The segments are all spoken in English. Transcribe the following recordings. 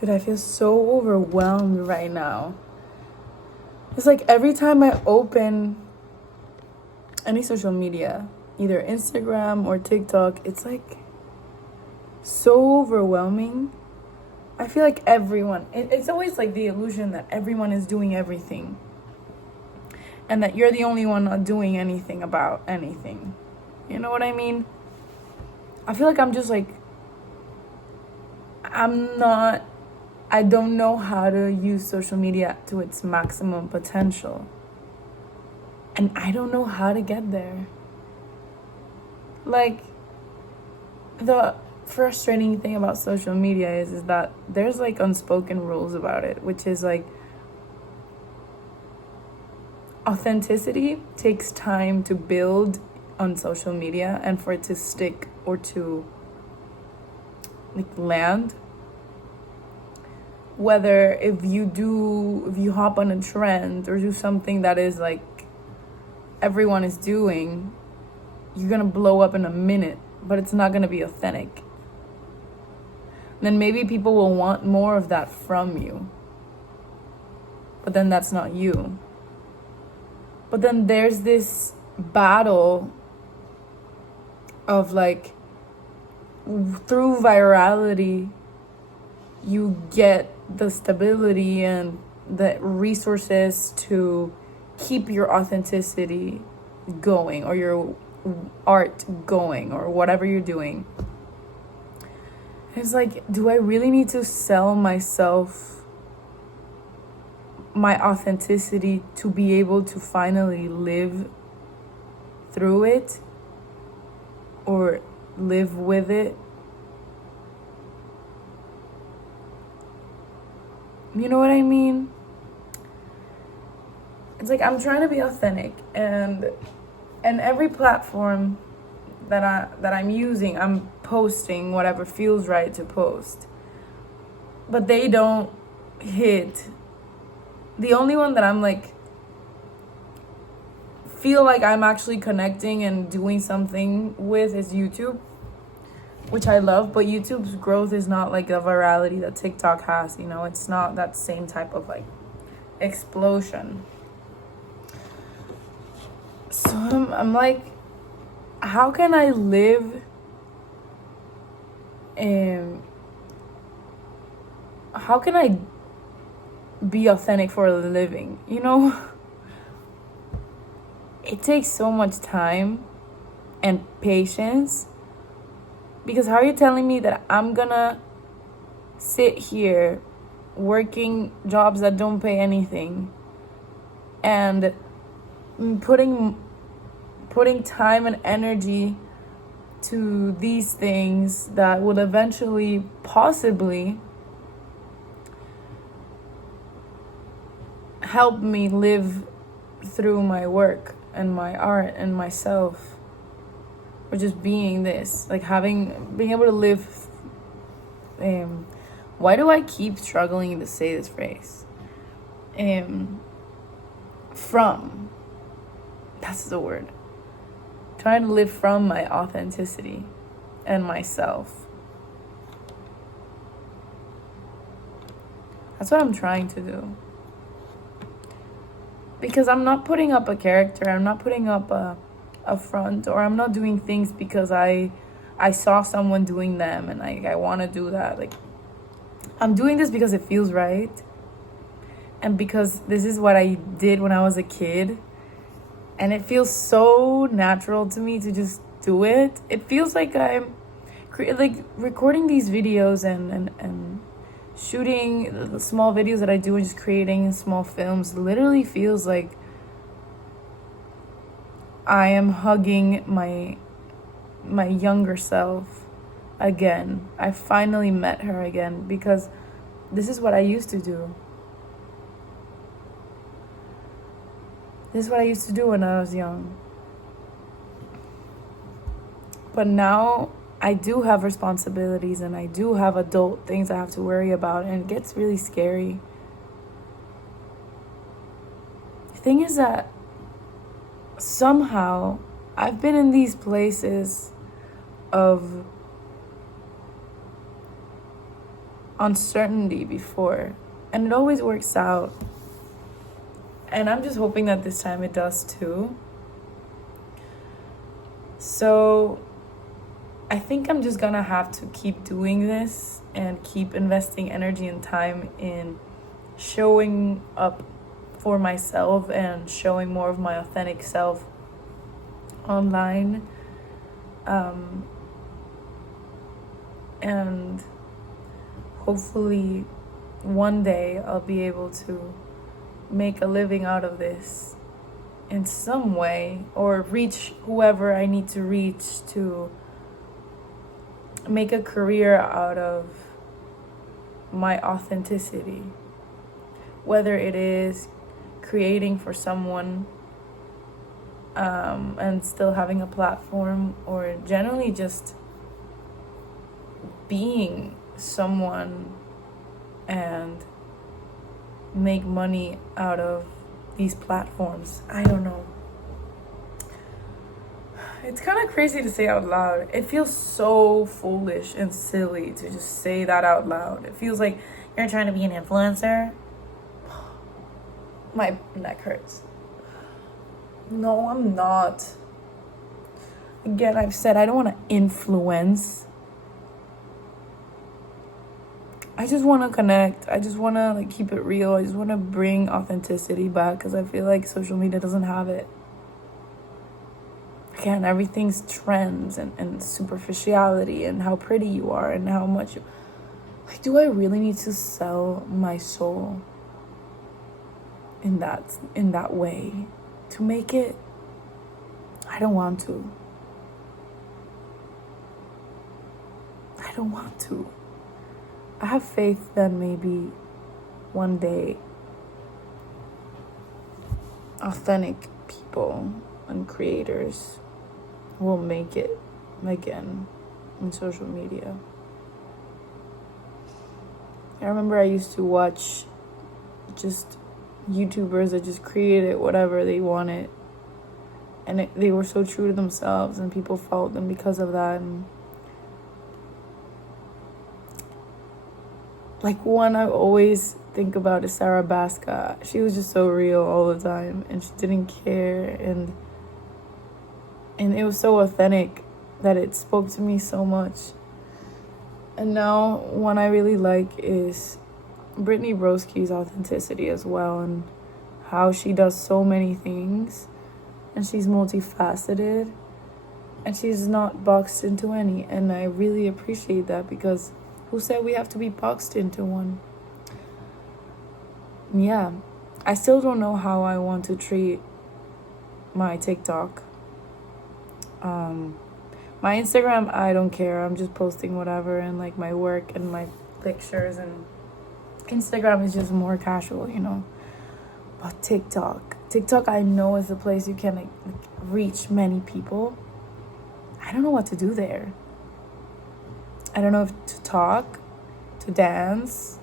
Dude, I feel so overwhelmed right now. It's like every time I open any social media, either Instagram or TikTok, it's like so overwhelming. I feel like it's always like the illusion that everyone is doing everything and that you're the only one not doing anything about anything. You know what I mean? I feel like I'm just like, I don't know how to use social media to its maximum potential. And I don't know how to get there. Like, the frustrating thing about social media is that there's like unspoken rules about it, which is like authenticity takes time to build on social media and for it to stick or to like land. Whether if you hop on a trend or do something that is like everyone is doing, you're gonna blow up in a minute, but it's not gonna be authentic. Then maybe people will want more of that from you, but then that's not you. But then there's this battle of like, through virality, you get the stability and the resources to keep your authenticity going or your art going or whatever you're doing. It's like, do I really need to sell myself, my authenticity, to be able to finally live through it or live with it? You know what I mean? It's like I'm trying to be authentic, and every platform that I'm using, I'm posting whatever feels right to post. But they don't hit. The only one that I'm like feel like I'm actually connecting and doing something with is YouTube, which I love, but YouTube's growth is not like the virality that TikTok has, you know? It's not that same type of like explosion. So I'm like, how can I live in, how can I be authentic for a living, you know? It takes so much time and patience, because how are you telling me that I'm gonna sit here working jobs that don't pay anything and putting time and energy to these things that will eventually possibly help me live through my work and my art and myself, or just being this, like being able to live. Why do I keep struggling to say this phrase? From, that's the word. Trying to live from my authenticity and myself. That's what I'm trying to do. Because I'm not putting up a character, I'm not putting up a front, or I'm not doing things because I saw someone doing them and I want to do that. Like, I'm doing this because it feels right, and because this is what I did when I was a kid, and it feels so natural to me to just do it. It feels like I'm like recording these videos and shooting the small videos that I do and just creating small films literally feels like I am hugging my younger self again. I finally met her again, because this is what I used to do. This is what I used to do when I was young. But now I do have responsibilities and I do have adult things I have to worry about, and it gets really scary. The thing is that somehow I've been in these places of uncertainty before, and it always works out. And I'm just hoping that this time it does too. So I think I'm just gonna have to keep doing this and keep investing energy and time in showing up for myself and showing more of my authentic self online. And hopefully one day I'll be able to make a living out of this in some way, or reach whoever I need to reach to make a career out of my authenticity. Whether it is creating for someone and still having a platform, or generally just being someone and make money out of these platforms. I don't know. It's kind of crazy to say out loud. It feels so foolish and silly to just say that out loud. It feels like you're trying to be an influencer. My neck hurts. No, I'm not. Again, I've said I don't want to influence. I just want to connect. I just want to keep it real. I just want to bring authenticity back, because I feel like social media doesn't have it. Again, everything's trends and superficiality and how pretty you are and how much you... do I really need to sell my soul in that way to make it? I don't want to. I don't want to. I have faith that maybe one day authentic people and creators will make it again in social media. I remember I used to watch just YouTubers that just created whatever they wanted, and they were so true to themselves, and people followed them because of that. And one I always think about is Sarah Baska. She was just so real all the time, and she didn't care, and it was so authentic that it spoke to me so much. And now one I really like is Brittany Broski's authenticity as well, and how she does so many things, and she's multifaceted, and she's not boxed into any. And I really appreciate that, because who said we have to be boxed into one? Yeah, I still don't know how I want to treat my TikTok. My Instagram, I don't care. I'm just posting whatever, and my work and my pictures, and Instagram is just more casual, But TikTok I know is a place you can reach many people. I don't know what to do there. I don't know if to talk, to dance,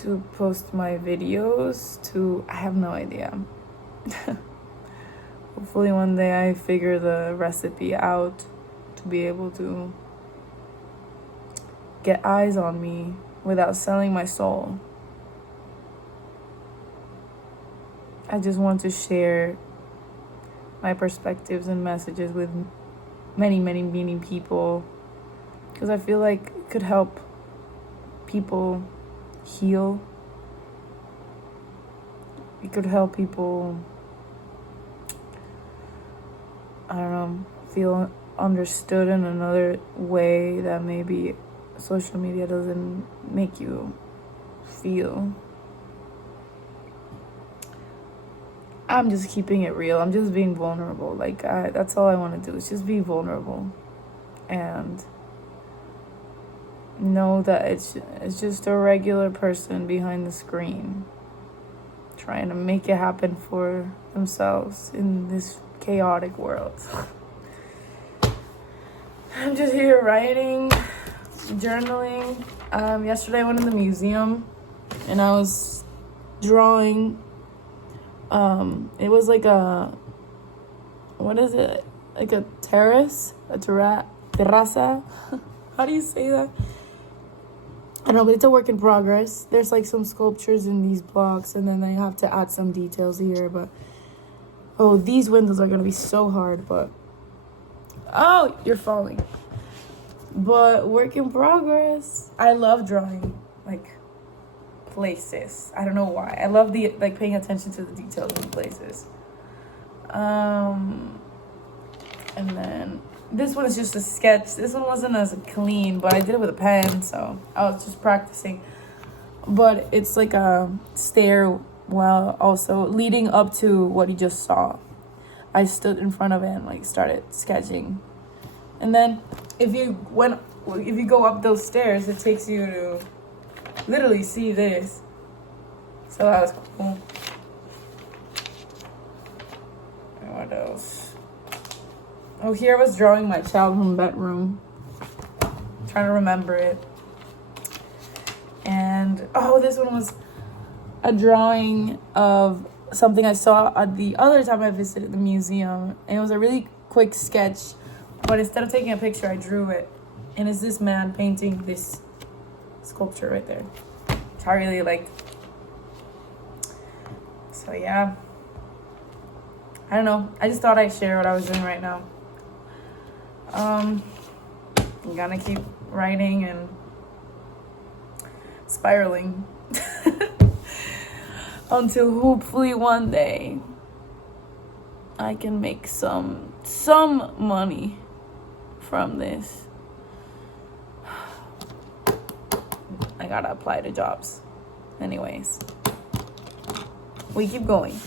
to post my videos, I have no idea. Hopefully one day I figure the recipe out to be able to get eyes on me without selling my soul. I just want to share my perspectives and messages with many, many, many people, because I feel like it could help people heal. It could help people, I don't know, feel understood in another way that maybe social media doesn't make you feel. I'm just keeping it real. I'm just being vulnerable. That's all I want to do, is just be vulnerable and know that it's just a regular person behind the screen trying to make it happen for themselves in this chaotic world. I'm just here writing, journaling. Yesterday I went in the museum and I was drawing. It was what is it? Like a terrace? A terraza? How do you say that? I don't know, but it's a work in progress. There's like some sculptures in these blocks, and then I have to add some details here. But oh, these windows are gonna be so hard. But oh, you're falling. But work in progress. I love drawing like places. I don't know why. I love the like paying attention to the details in places. And then this one is just a sketch. This one wasn't as clean, but I did it with a pen, so I was just practicing. But it's like a stairwell also leading up to what you just saw. I stood in front of it and like started sketching. And then if you go up those stairs, it takes you to literally see this. So that was cool. And what else? Oh, here I was drawing my childhood bedroom. Trying to remember it. And oh, this one was a drawing of something I saw at the other time I visited the museum. And it was a really quick sketch, but instead of taking a picture, I drew it. And it's this man painting this sculpture right there, which I really liked. So yeah, I don't know. I just thought I'd share what I was doing right now. I'm gonna keep writing and spiraling until hopefully one day I can make some money from this. I gotta apply to jobs. Anyways, we keep going.